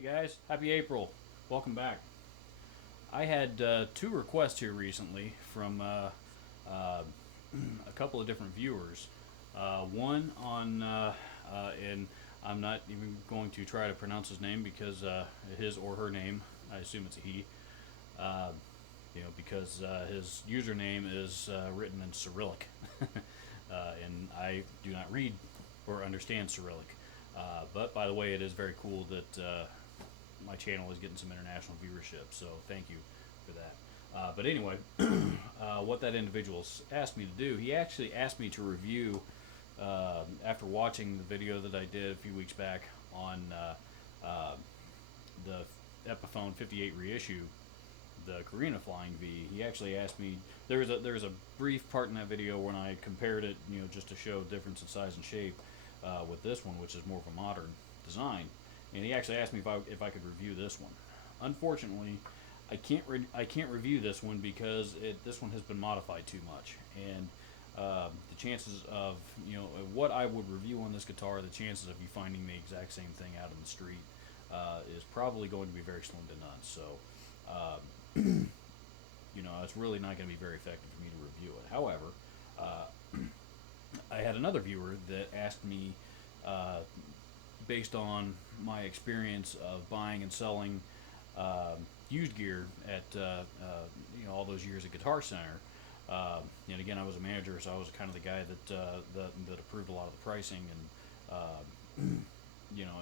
Hey guys, happy April. Welcome back. I had two requests here recently from a couple of different viewers. One on, and I'm not even going to try to pronounce his name because his or her name, I assume it's a he, uh, because his username is written in Cyrillic. And I do not read or understand Cyrillic. But by the way, it is very cool that my channel is getting some international viewership, so thank you for that. But anyway, what that individual asked me to do, he actually asked me to review, after watching the video that I did a few weeks back on the Epiphone 58 reissue, the Carina Flying V. He actually asked me. There was a brief part in that video when I compared it, just to show difference in size and shape with this one, which is more of a modern design. And he actually asked me if I could review this one. Unfortunately, I can't review this one because this one has been modified too much, and the chances of what I would review on this guitar, the chances of you finding the exact same thing out in the street is probably going to be very slim to none. So. It's really not going to be very effective for me to review it. However, I had another viewer that asked me, based on my experience of buying and selling used gear at all those years at Guitar Center. And again, I was a manager, so I was kind of the guy that approved a lot of the pricing and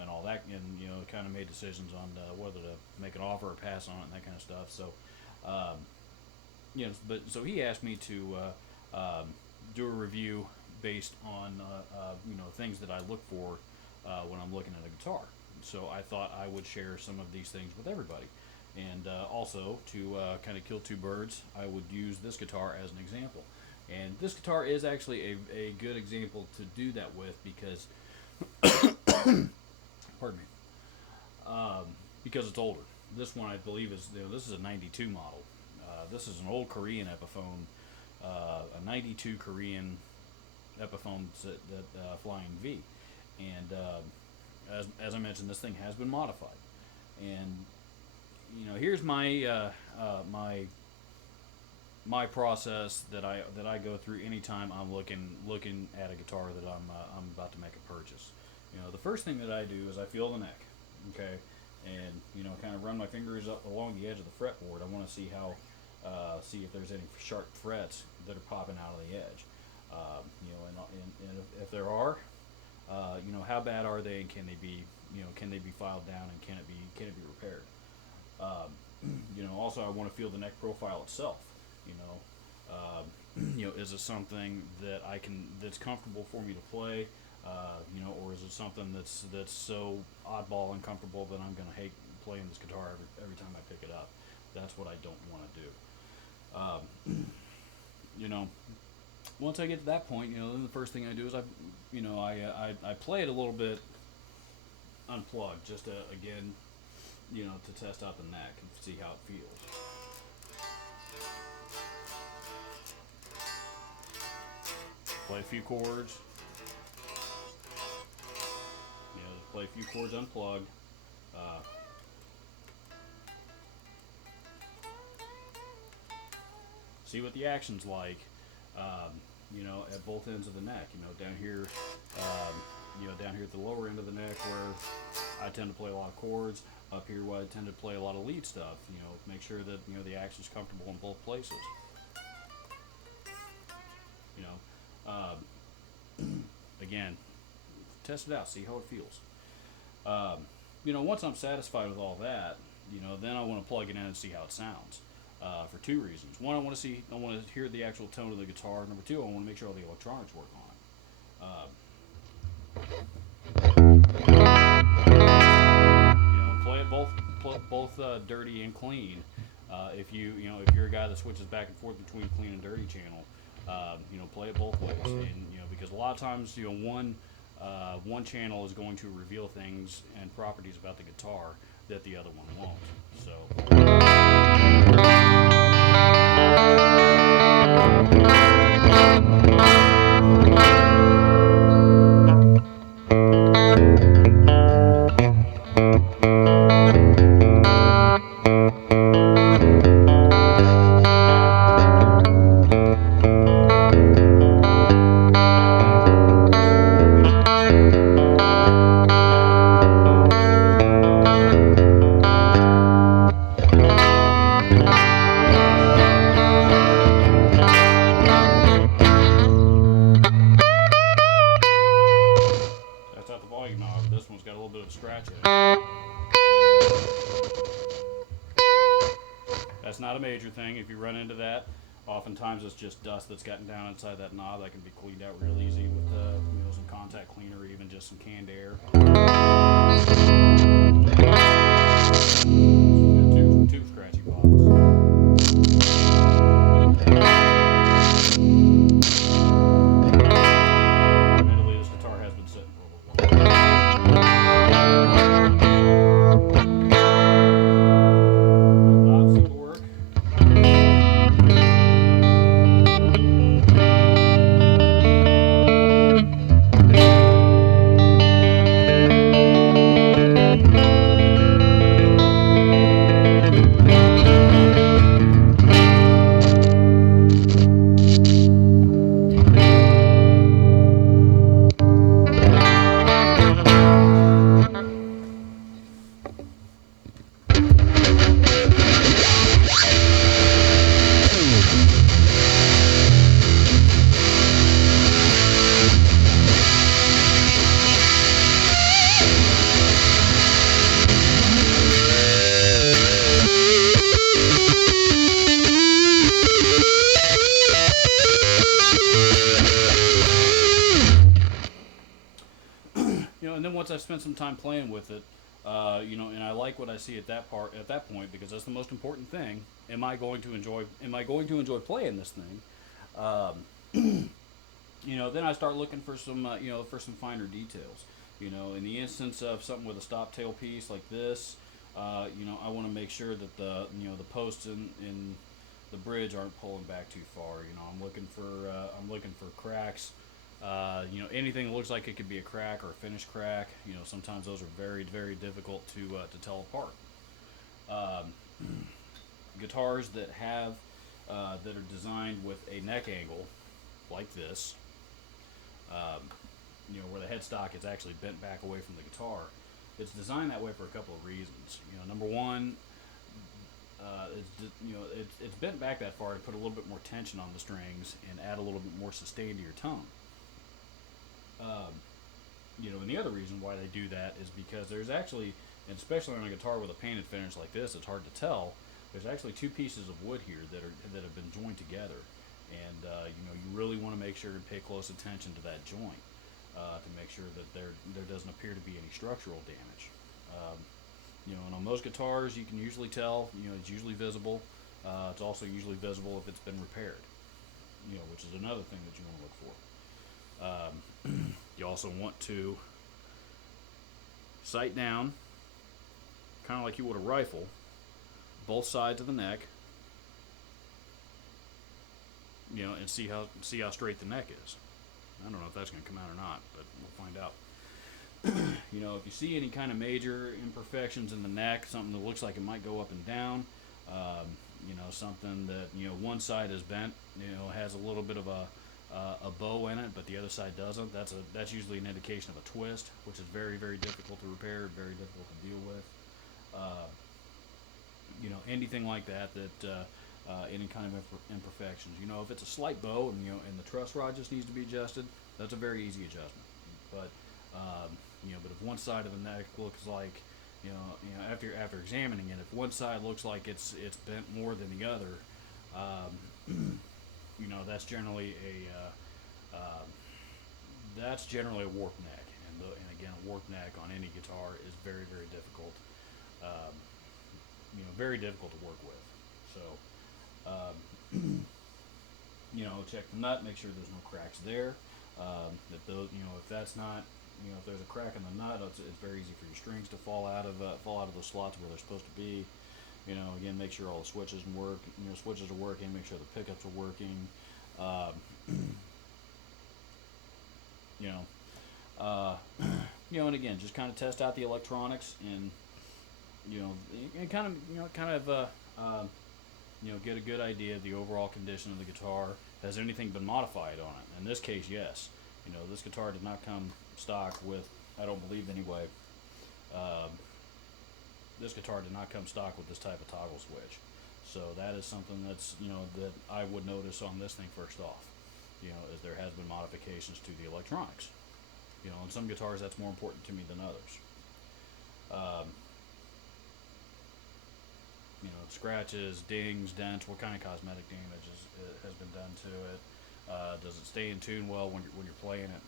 and all that, and kind of made decisions on whether to make an offer or pass on it and that kind of stuff. So, so he asked me to do a review based on things that I look for when I'm looking at a guitar. So I thought I would share some of these things with everybody, and also to kind of kill two birds, I would use this guitar as an example. And this guitar is actually a good example to do that with because. Pardon me. Because it's older. This one, I believe, this is a 92 model. This is an old Korean Epiphone, a 92 Korean Epiphone Flying V. And as I mentioned, this thing has been modified. And here's my my process that I go through anytime I'm looking at a guitar that I'm about to make a purchase. The first thing that I do is I feel the neck, okay, and kind of run my fingers up along the edge of the fretboard. I want to see see if there's any sharp frets that are popping out of the edge, and if there are, how bad are they, and can they be filed down, and can it be repaired? Also I want to feel the neck profile itself. Is it something that that's comfortable for me to play? Or is it something that's so oddball and comfortable that I'm going to hate playing this guitar every time I pick it up? That's what I don't want to do. Once I get to that point, then the first thing I do is I play it a little bit unplugged, just to, again, to test out the neck and see how it feels. Play a few chords. Play a few chords unplugged. See what the action's like. At both ends of the neck. Down here, down here at the lower end of the neck where I tend to play a lot of chords. Up here where I tend to play a lot of lead stuff. Make sure that the action's comfortable in both places. Again, test it out. See how it feels. Once I'm satisfied with all that, then I want to plug it in and see how it sounds. For two reasons. One, I want to hear the actual tone of the guitar. Number two, I want to make sure all the electronics work on it. Play it both dirty and clean. If you're a guy that switches back and forth between clean and dirty channel, play it both ways. And because a lot of times, one channel is going to reveal things and properties about the guitar that the other one won't. So scratch it. That's not a major thing. If you run into that, oftentimes it's just dust that's gotten down inside that knob that can be cleaned out real easy with some contact cleaner or even just some canned air. Two scratchy pots. Admittedly, this guitar has been sitting for a little while. Knobs seem to work. And then once I've spent some time playing with it, and I like what I see at that point, because that's the most important thing. Am I going to enjoy playing this thing? Then I start looking for some finer details. In the instance of something with a stop tail piece like this, I want to make sure that the posts in the bridge aren't pulling back too far. I'm looking for cracks. Anything that looks like it could be a crack or a finished crack. Sometimes those are very, very difficult to tell apart. Guitars that are designed with a neck angle like this, where the headstock is actually bent back away from the guitar. It's designed that way for a couple of reasons. Number one, it's bent back that far to put a little bit more tension on the strings and add a little bit more sustain to your tone. And the other reason why they do that is because there's actually, and especially on a guitar with a painted finish like this, it's hard to tell. There's actually two pieces of wood here that have been joined together, and you really want to make sure and pay close attention to that joint to make sure that there doesn't appear to be any structural damage. And on most guitars, you can usually tell. It's usually visible. It's also usually visible if it's been repaired. Which is another thing that you want to look for. You also want to sight down, kind of like you would a rifle, both sides of the neck, and see how straight the neck is. I don't know if that's going to come out or not, but we'll find out. If you see any kind of major imperfections in the neck, something that looks like it might go up and down, something that one side is bent, has a little bit of a bow in it, but the other side doesn't. That's usually an indication of a twist, which is very, very difficult to repair, very difficult to deal with. Anything like that any kind of imperfections. If it's a slight bow and the truss rod just needs to be adjusted, that's a very easy adjustment. But but if one side of the neck looks like after examining it, if one side looks like it's bent more than the other, that's generally a warped neck, and again, a warped neck on any guitar is very, very difficult. Very difficult to work with. So, check the nut, make sure there's no cracks there. If that's not, if there's a crack in the nut, it's very easy for your strings to fall out of those slots where they're supposed to be. Again, make sure all the switches are working. Make sure the pickups are working. And again, just kind of test out the electronics and get a good idea of the overall condition of the guitar. Has anything been modified on it? In this case, yes. This guitar did not come stock with, I don't believe anyway, this guitar did not come stock with this type of toggle switch. So that is something that's, that I would notice on this thing first off, as there has been modifications to the electronics. On some guitars that's more important to me than others. um, scratches, dings, dents. What kind of cosmetic damage has been done to it? Does it stay in tune well when you're playing it?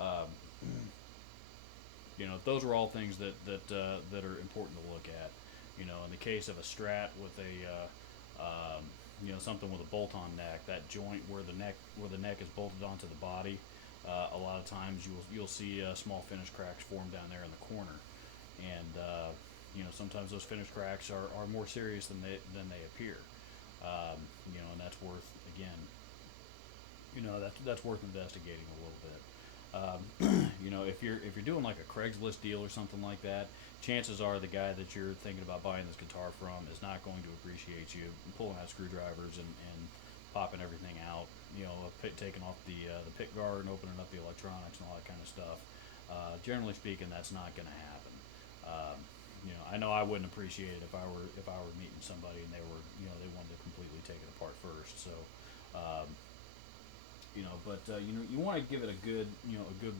Um, those are all things that are important to look at. In the case of a Strat with a something with a bolt-on neck, that joint where the neck is bolted onto the body, a lot of times you'll see small finish cracks form down there in the corner, and sometimes those finish cracks are more serious than they appear. And that's worth, again, that's worth investigating a little bit. If you're doing like a Craigslist deal or something like that, chances are the guy that you're thinking about buying this guitar from is not going to appreciate you pulling out screwdrivers and popping everything out. Taking off the pick guard and opening up the electronics and all that kind of stuff. Generally speaking, that's not going to happen. Um, I know I wouldn't appreciate it if I were meeting somebody and they wanted to completely take it apart first. So. Um, you want to give it a good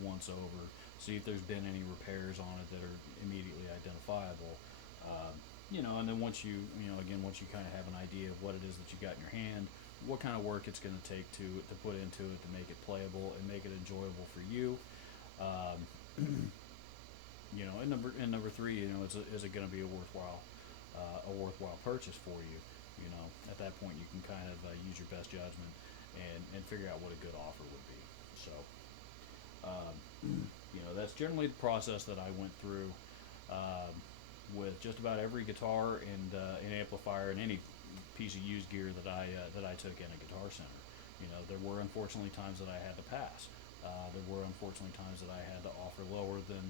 once over. See if there's been any repairs on it that are immediately identifiable. And then once you kind of have an idea of what it is that you got in your hand, what kind of work it's going to take to put into it to make it playable and make it enjoyable for you. Um, and number three, is it going to be a worthwhile purchase for you? At that point, you can kind of use your best judgment and figure out what a good offer would be. So, that's generally the process that I went through with just about every guitar and amplifier and any piece of used gear that I took in a Guitar Center. There were unfortunately times that I had to pass. There were unfortunately times that I had to offer lower than,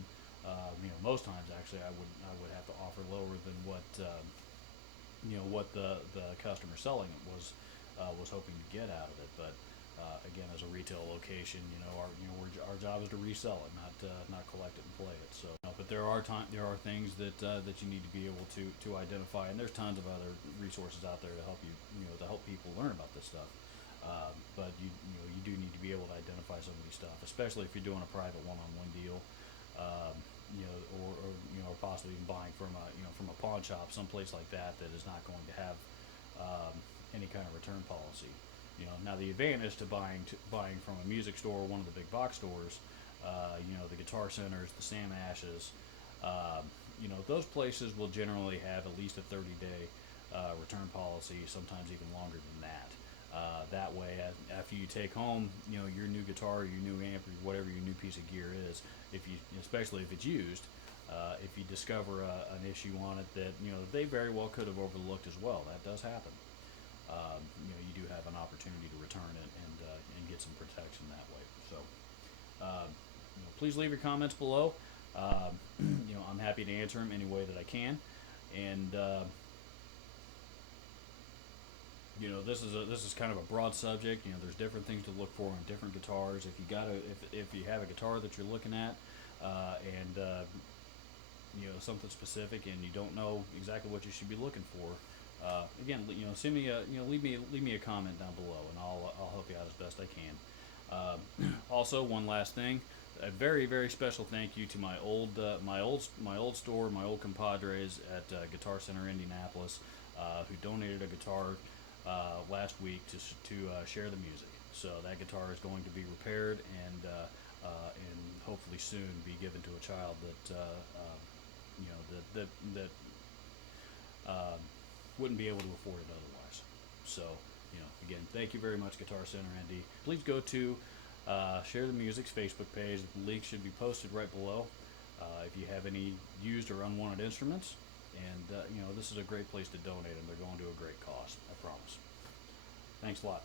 most times actually I would have to offer lower than what the customer selling it was hoping to get out of it. But again, as a retail location, our job is to resell it, not collect it and play it. So, but there are things that you need to be able to identify, and there's tons of other resources out there to help to help people learn about this stuff. But you do need to be able to identify some of these stuff, especially if you're doing a private one-on-one deal. Or possibly even buying from a pawn shop, someplace like that is not going to have any kind of return policy. Now the advantage to buying from a music store or one of the big box stores, the Guitar Centers, the Sam Ashes, those places will generally have at least a 30-day return policy, sometimes even longer than that. That way, after you take home, your new guitar, your new amp, or whatever your new piece of gear is, especially if it's used, if you discover an issue on it that they very well could have overlooked as well, that does happen. You do have an opportunity to return it and get some protection that way. So, please leave your comments below. I'm happy to answer them any way that I can, and this is kind of a broad subject. There's different things to look for on different guitars. If you have a guitar that you're looking at, and something specific, and you don't know exactly what you should be looking for, again, send me leave me a comment down below, and I'll help you out as best I can. Also, one last thing. A very, very special thank you to my old store, my old compadres at Guitar Center Indianapolis, who donated a guitar last week to share the music. So that guitar is going to be repaired and hopefully soon be given to a child that wouldn't be able to afford it otherwise. So, again, thank you very much, Guitar Center Indy. Please go to Share the Music's Facebook page. The link should be posted right below. If you have any used or unwanted instruments, and this is a great place to donate them. They're going to a great cause, I promise. Thanks a lot.